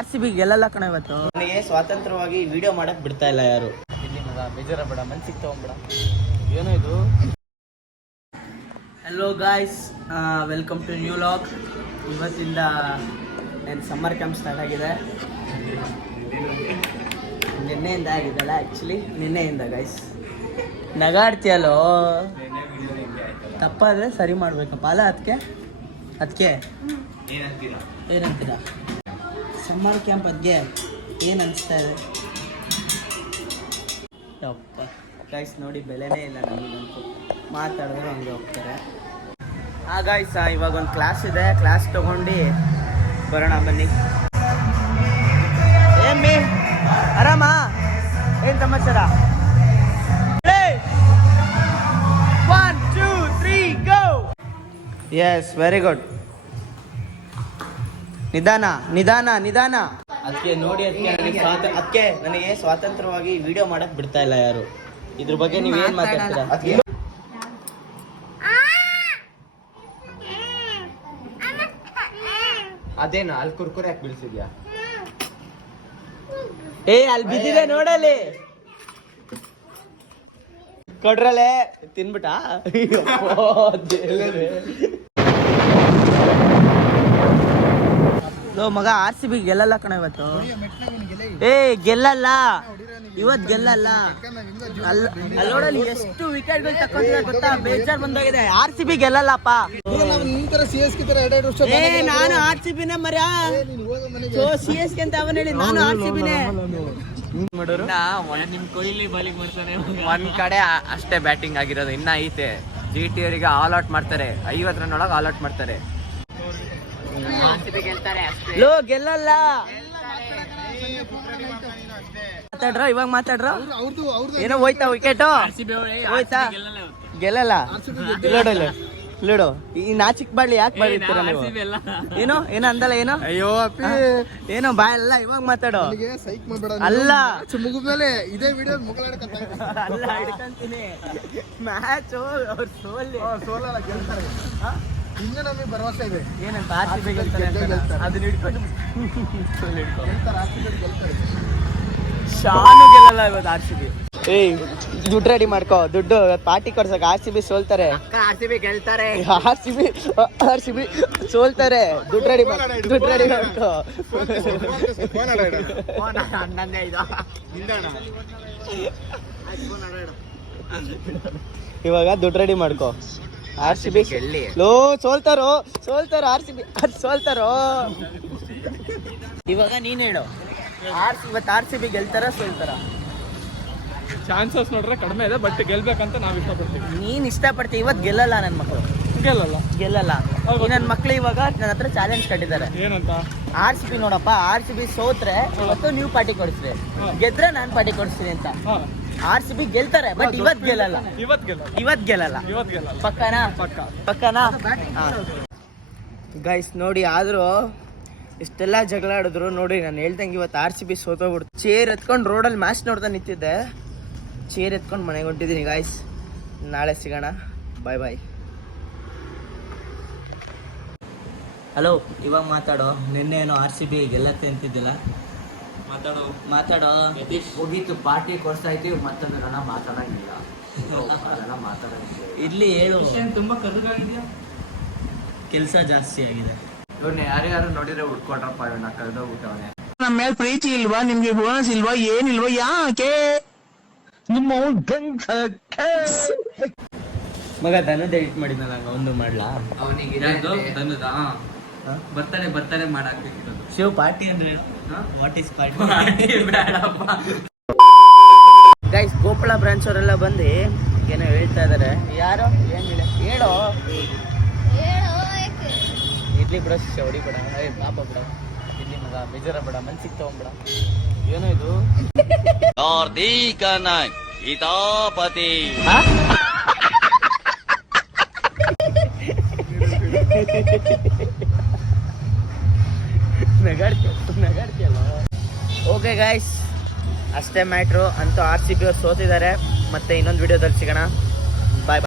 RCB ಗೆಲ್ಲಲ್ಲ ಕಣ ಇವತ್ತು. ನನಗೆ ಸ್ವಾತಂತ್ರ್ಯವಾಗಿ ವಿಡಿಯೋ ಮಾಡಕ್ ಬಿಡ್ತಾ ಇಲ್ಲ ಯಾರು. ಇಲ್ಲಿ ಮಗ ಬೇಜಾರ ಬೇಡ, ಮನ್ಸಿಗೆ ತಗೊಂಬೇಡ. ಏನೋ ಇದು. Hello guys, welcome to new log. ಇವತ್ತಿಂದ ನನ್ನ ಸಮ್ಮರ್ ಕ್ಯಾಂಪ್ ಸ್ಟಾರ್ಟ್ ಆಗಿದೆ. ನಿನ್ನೆಯಿಂದ ಆಗಿದ್ದಲ್ಲ, ಆ್ಯಕ್ಚುಲಿ ನಿನ್ನೆಯಿಂದ ಗಾಯ್ಸ್. ನಗಾಡ್ತೀಯಲ್ಲೋ, ತಪ್ಪಾದರೆ ಸರಿ ಮಾಡ್ಬೇಕಪ್ಪ ಅಲ್ಲ. ಅದಕ್ಕೆ ಏನಂತೀರಾ ಸಮ್ಮರ್ ಕ್ಯಾಂಪ್ ಬಗ್ಗೆ ಏನು ಅನಿಸ್ತಾ ಇದೆ? ಯಪ್ಪ ಗಾಯ್ಸ್ ನೋಡಿ, ಬೆಲೆನೇ ಇಲ್ಲ ನಮಗಂತೂ. ಮಾತಾಡಿದ್ರು ಹಂಗೆ ಹೋಗ್ತಾರೆ. ಗಾಯ್ಸ್, ಇವಾಗ ಒಂದು ಕ್ಲಾಸ್ ಇದೆ, ಕ್ಲಾಸ್ ತೊಗೊಂಡು ಬರೋಣ ಬನ್ನಿ. ಏಮ್ಮಿ ಆರಾಮ? ಏನು ಸಮಾಚಾರ? 1 2 3 ಗೋ. S, very good. ನಿಧಾನ. ಅದಕ್ಕೆ ನೋಡಿ, ಅದಕ್ಕೆ ನನಗೆ ಸ್ವಾತಂತ್ರ್ಯವಾಗಿ ವಿಡಿಯೋ ಮಾಡಕ್ ಬಿಡ್ತಾ ಇಲ್ಲ ಯಾರು. ಇದ್ರ ಬಗ್ಗೆ ನೀವು ಏನ್ ಮಾತಾಡ್ತೀರಾ? ಅದೇನು ಅಲ್ಲಿ ಕುರ್ಕುರೆ ಯಾಕೆ ಬೀಳ್ಸಿದ್ಯಾ? ಅಲ್ಲಿ ಬಿದ್ದಿದೆ ನೋಡಲ್ಲಿ. ಕೊಡ್ರಲೆ ತಿನ್ಬಿಟ್ಟ. ಮಗ RCB ಗೆಲ್ಲಲ್ಲ ಕಣ ಇವತ್ತು. ಗೆಲ್ಲಲ್ಲ ಇವತ್ತು, ಗೆಲ್ಲಲ್ಲ. ಅಲ್ಲೋಡಲ್ಲಿ ಎಷ್ಟು ವಿಕೆಟ್ಗಳು ತಕ್ಕೊಂತಿದೆ ಗೊತ್ತಾ? ಬೇಜಾರ್ ಬಂದೋಗಿದೆ. RCB ಗೆಲ್ಲಲ್ಲಪ್ಪ. ನಾನು RCBನೇ ಮರ್ಯಾ. CSK ಅಂತ ಅವನ್ ಹೇಳಿ, ನಾನು RCBನೇ. ನಿಮ್ ಕೊಹ್ಲಿ ಬೌಲಿಂಗ್ ಮಾಡ್ತಾನೆ. ಒಂದ್ ಕಡೆ ಅಷ್ಟೇ ಬ್ಯಾಟಿಂಗ್ ಆಗಿರೋದು, ಇನ್ನ ಐತೆ. GT ಅವರಿಗೆ ಆಲ್ ಔಟ್ ಮಾಡ್ತಾರೆ, 50 ರನ್ ಒಳಗೆ ಆಲ್ ಔಟ್ ಮಾಡ್ತಾರೆ. ಗೆಲ್ಲಲ್ಲ. ಮಾತಾಡ್ರ, ಇವಾಗ ಮಾತಾಡ್ರ. ಏನೋ ಹೋಯ್ತಾ ವಿಕೆಟ್? ಹೋಯ್ತಾ? ಗೆಲ್ಲಲ್ಲ. ಲೂಡೋ ಈ ನಾಚಿಕ್ ಬಾಳ್ಲಿ ಯಾಕೆ ಬರೀತೀರ ನೀವು? ಏನೋ ಅಂದಲ್ಲ, ಏನೋ ಅಯ್ಯೋ ಏನೋ ಬಾಯಲ್ಲ. ಇವಾಗ ಮಾತಾಡೋ. ಅಲ್ಲ ಮುಗಿದ್ಮೇಲೆ ಇದೇ ವಿಡಿಯೋ ಅಲ್ಲ, ಹಿಡ್ಕೊಂತೀನಿ. ಮ್ಯಾಚು ಅವ್ರು ಸೋಲಲ್ಲ, ಗೆಲ್ತಾರೆ. ಹಿಂಗೆ ನಮಗೆ ಭರವಸೆ ಇದೆ. ಏನಂತ RCB ಗೆಲ್ತಾರೆ ಅಂತ. ಅದನ್ನ ಹಿಡ್ಕೊಂಡು ಶಾನು ಗೆಲ್ಲಲ್ಲ ಇವತ್ತು RCB. ದುಡ್ಡು ರೆಡಿ ಮಾಡ್ಕೋ, ದುಡ್ಡು ಪಾರ್ಟಿ ಕೊಡ್ಸಕ್. RCB ಸೋಲ್ತಾರೆ. RCB ಗೆಲ್ತಾರೆ. RCB ಸೋಲ್ತಾರೆ. ದುಡ್ಡು ರೆಡಿ ಮಾಡ್ಕೋ. ಇವಾಗ ದುಡ್ಡು ರೆಡಿ ಮಾಡ್ಕೋ. RCB ಸೋಲ್ತಾರೋ RCB ಸೋಲ್ತಾರೋ. ಇವಾಗ ನೀನ್ ಹೇಳು, ಇವತ್ತು RCB ಗೆಲ್ತಾರ ಸೋಲ್ತಾರ? ಚಾನ್ಸಸ್ ನೋಡ್ರೆ ಕಡಿಮೆ ಇದೆ, ಬಟ್ ಗೆಲ್ಬೇಕಂತ ನಾವು ಇಷ್ಟಪಡ್ತೀವಿ. ನೀನ್ ಇಷ್ಟಪಡ್ತೀವಿ. ಇವತ್ತು ಗೆಲ್ಲಲ್ಲ ನನ್ನ ಮಕ್ಕಳು, ಗೆಲ್ಲಲ್ಲ. ನನ್ನ ಮಕ್ಳು ಇವಾಗ ನನ್ನ ಹತ್ರ ಚಾಲೆಂಜ್ ಕಟ್ಟಿದ್ದಾರೆ. ಏನಂತ? RCB ನೋಡಪ್ಪ, RCB ಸೋತ್ರೆ ಇವತ್ತು ನೀವು ಪಾರ್ಟಿ ಕೊಡಿಸ್ರಿ, ಗೆದ್ರೆ ನಾನು ಪಾರ್ಟಿ ಕೊಡಿಸ್ತೀನಿ ಅಂತ. RCB ಗೆಲ್ತಾರೆ, ಬಟ್ ಇವತ್ತು ಗೆಲ್ಲಲ್ಲ. ಪಕ್ಕನಾ? ಗೈಸ್ ನೋಡಿ, ಆದ್ರೂ ಇಷ್ಟೆಲ್ಲ ಜಗಳ ಆಡಿದ್ರು ನೋಡಿ, ನಾನು ಹೇಳ್ದಂಗೆ ಇವತ್ತು RCB ಸೋತೋಗ್ಬಿಡ್ತು. ಚೇರ್ ಎತ್ಕೊಂಡು ರೋಡಲ್ಲಿ ಮ್ಯಾಚ್ ನೋಡ್ತಾ ನಿಂತಿದ್ದೆ, ಚೇರ್ ಎತ್ಕೊಂಡು ಮನೆಗೆ ಹೊಂಟಿದ್ದೀನಿ. ಗಾಯ್ಸ್, ನಾಳೆ ಸಿಗೋಣ. ಬಾಯ್. ಹಲೋ, ಇವಾಗ ಮಾತಾಡೋ. ನಿನ್ನೆ ಏನೋ RCB ಗೆಲ್ಲತ್ತೆ ಅಂತಿದ್ದಿಲ್ಲ, ಮಾತಾಡೋ. ಹೋಗಿತ್ತು, ಪಾರ್ಟಿ ಕೊಡ್ತಾ ಇದ್ದೀವಿ, ಮತ್ತೊಂದು ಮಾತಾಡಂಗಿಲ್ಲ. ಇಲ್ಲಿ ಹೇಳು. ತುಂಬಾ ಕರ್ಗಾಗಿದ್ಯಾ? ಕೆಲಸ ಜಾಸ್ತಿ ಆಗಿದೆ. ಇವ್ನ ಯಾರ್ಯಾರು ನೋಡಿದ್ರೆ ಉಟ್ಕೊಟ್ರಪ್ಪ, ಇವನ್ನ ಕಳೆದೋಗ್ಬಿಟ್ಟವನೆ. ನಮ್ಮ ಮೇಲೆ ಪ್ರೀತಿ ಇಲ್ವಾ ನಿಮ್ಗೆ? ಬೋನಸ್ ಇಲ್ವಾ? ಏನಿಲ್ವಾ? ಯಾಕೆ ನಿಮ್ಮ ಮಗ ದನದ ಎಡಿಟ್ ಮಾಡಿದ್ನಲ್ಲ, ಒಂದು ಮಾಡ್ಲಾ? ಅವನಿಗೆ ಬರ್ತಾರೆ ಮಾಡಾಕ್ಬೇಕಿರೋದು. ಶಿವ್ ಪಾರ್ಟಿ ಅಂದ್ರೆ ವಾಟ್ ಈಸ್ ಪಾರ್ಟಿ? ಬೇಡಪ್ಪ. ಗೈಸ್, ಗೋಪಾಳ ಬ್ರಾಂಚ್ ಅವರೆಲ್ಲ ಬಂದು ಏನೋ ಹೇಳ್ತಾ ಇದಾರೆ. ಯಾರು? ಏನಿಲ್ಲ ಹೇಳೋ. ಇಡ್ಲಿ ಬಿಡ, ಹೊಡಿ ಬಿಡ, ಪಾಪ ಬಿಡ. ಇಲ್ಲಿ ಮಗ ಬೇಜಾರ ಬೇಡ, ಮನ್ಸಿಗೆ ತಗೊಂಬಿಡ. ಏನೋ ಇದು. ಹಿತಾಪತಿ ನಗಾಡ್ತಿಯಲ್ಲ. ಓಕೆ ಗೈಸ್, ಅಷ್ಟೇ ಮ್ಯಾಟ್ರು. ಅಂತೂ RCB ಅವ್ರು ಸೋತಿದ್ದಾರೆ. ಮತ್ತೆ ಇನ್ನೊಂದು ವಿಡಿಯೋದಲ್ಲಿ ಸಿಗೋಣ. ಬಾಯ್.